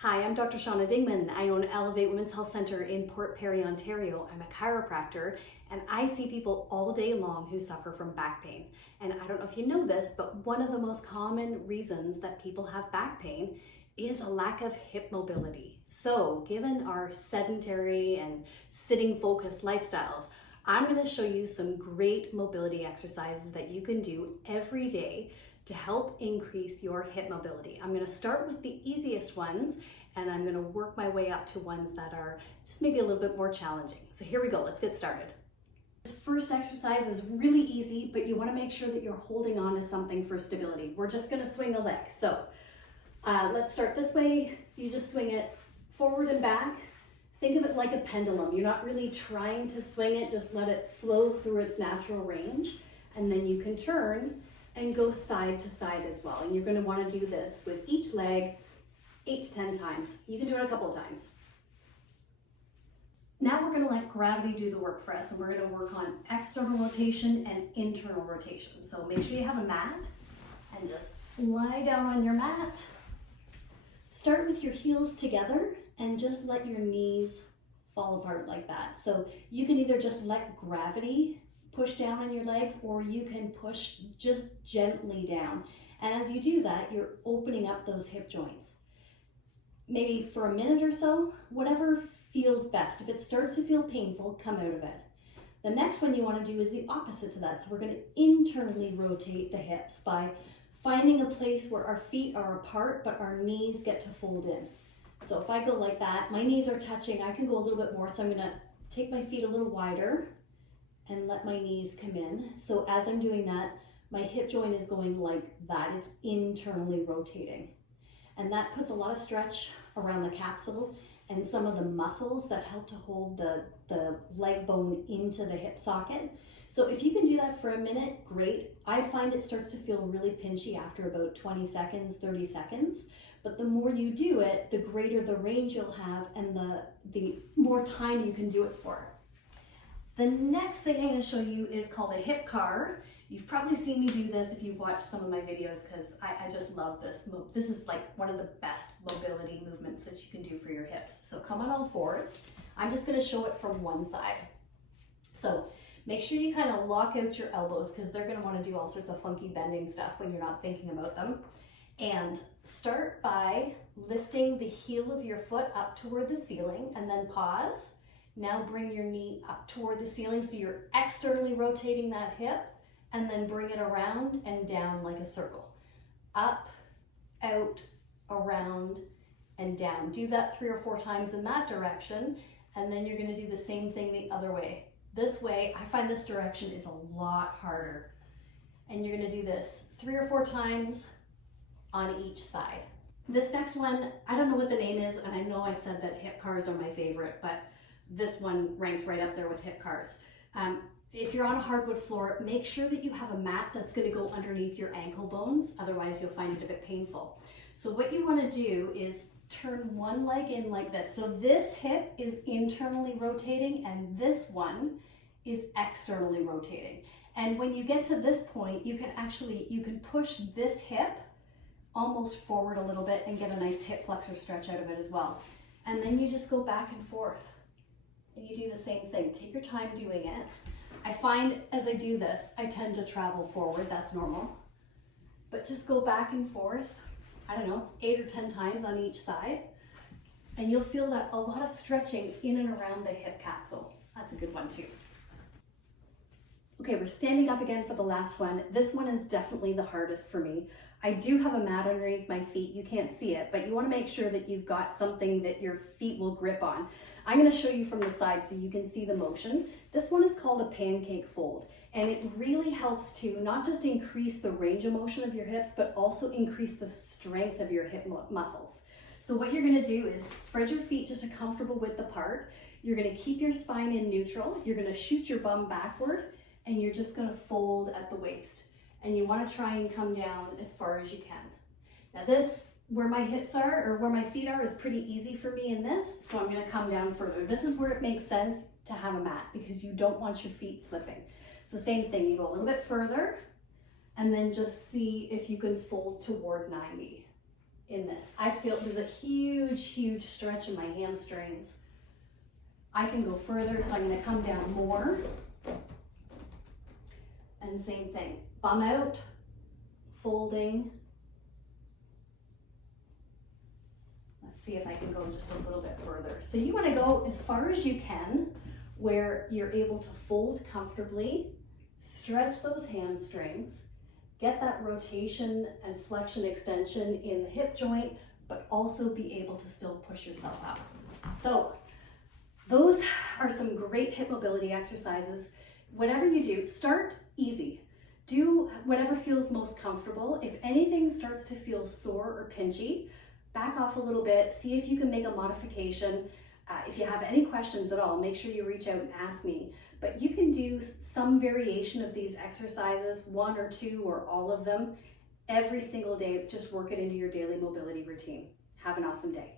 Hi, I'm Dr. Shauna Dingman. I own Elevate Women's Health Center in Port Perry, Ontario. I'm a chiropractor and I see people all day long who suffer from back pain. And I don't know if you know this, but one of the most common reasons that people have back pain is a lack of hip mobility. So given our sedentary and sitting focused lifestyles, I'm going to show you some great mobility exercises that you can do every day to help increase your hip mobility. I'm gonna start with the easiest ones and I'm gonna work my way up to ones that are just maybe a little bit more challenging. So here we go, let's get started. This first exercise is really easy, but you wanna make sure that you're holding on to something for stability. We're just gonna swing a leg. So let's start this way. You just swing it forward and back. Think of it like a pendulum. You're not really trying to swing it, just let it flow through its natural range. And then you can turn and go side to side as well. And you're gonna wanna do this with each leg 8 to 10 times. You can do it a couple of times. Now we're gonna let gravity do the work for us, and we're gonna work on external rotation and internal rotation. So make sure you have a mat and just lie down on your mat. Start with your heels together and just let your knees fall apart like that. So you can either just let gravity push down on your legs, or you can push just gently down. And as you do that, you're opening up those hip joints. Maybe for a minute or so, whatever feels best. If it starts to feel painful, come out of it. The next one you want to do is the opposite to that. So we're going to internally rotate the hips by finding a place where our feet are apart, but our knees get to fold in. So if I go like that, my knees are touching, I can go a little bit more. So I'm going to take my feet a little wider and let my knees come in. So as I'm doing that, my hip joint is going like that. It's internally rotating. And that puts a lot of stretch around the capsule and some of the muscles that help to hold the leg bone into the hip socket. So if you can do that for a minute, great. I find it starts to feel really pinchy after about 20 seconds, 30 seconds. But the more you do it, the greater the range you'll have and the more time you can do it for. The next thing I'm going to show you is called a hip car. You've probably seen me do this if you've watched some of my videos, because I just love this move. This is like one of the best mobility movements that you can do for your hips. So come on all fours. I'm just going to show it from one side. So make sure you kind of lock out your elbows, because they're going to want to do all sorts of funky bending stuff when you're not thinking about them. And start by lifting the heel of your foot up toward the ceiling and then pause. Now bring your knee up toward the ceiling so you're externally rotating that hip, and then bring it around and down like a circle. Up, out, around, and down. Do that 3 or 4 times in that direction, and then you're going to do the same thing the other way. This way, I find this direction is a lot harder. And you're going to do this 3 or 4 times on each side. This next one, I don't know what the name is, and I know I said that hip cars are my favorite, but this one ranks right up there with hip cars. If you're on a hardwood floor, make sure that you have a mat that's going to go underneath your ankle bones, otherwise you'll find it a bit painful. So what you want to do is turn one leg in like this. So this hip is internally rotating and this one is externally rotating. And when you get to this point, you can push this hip almost forward a little bit and get a nice hip flexor stretch out of it as well. And then you just go back and forth. And you do the same thing. Take your time doing it. I find as I do this, I tend to travel forward. That's normal. But just go back and forth, I don't know, 8 or 10 times on each side. And you'll feel that a lot of stretching in and around the hip capsule. That's a good one too. Okay, we're standing up again for the last one. This one is definitely the hardest for me. I do have a mat underneath my feet. You can't see it, but you want to make sure that you've got something that your feet will grip on. I'm going to show you from the side so you can see the motion. This one is called a pancake fold, and it really helps to not just increase the range of motion of your hips, but also increase the strength of your hip muscles. So what you're going to do is spread your feet just a comfortable width apart. You're going to keep your spine in neutral. You're going to shoot your bum backward, and you're just going to fold at the waist. And you want to try and come down as far as you can. Now this, where my hips are or where my feet are, is pretty easy for me in this, so I'm going to come down further. This is where it makes sense to have a mat, because you don't want your feet slipping. So same thing, you go a little bit further and then just see if you can fold toward 90. in this. I feel there's a huge stretch in my hamstrings. I can go further, so I'm going to come down more. And same thing, bum out, folding. Let's see if I can go just a little bit further. So you want to go as far as you can where you're able to fold comfortably, stretch those hamstrings, get that rotation and flexion extension in the hip joint, but also be able to still push yourself up. So those are some great hip mobility exercises. Whatever you do, start easy. Do whatever feels most comfortable. If anything starts to feel sore or pinchy, back off a little bit, see if you can make a modification. If you have any questions at all, make sure you reach out and ask me. But you can do some variation of these exercises, 1 or 2 or all of them, every single day. Just work it into your daily mobility routine. Have an awesome day.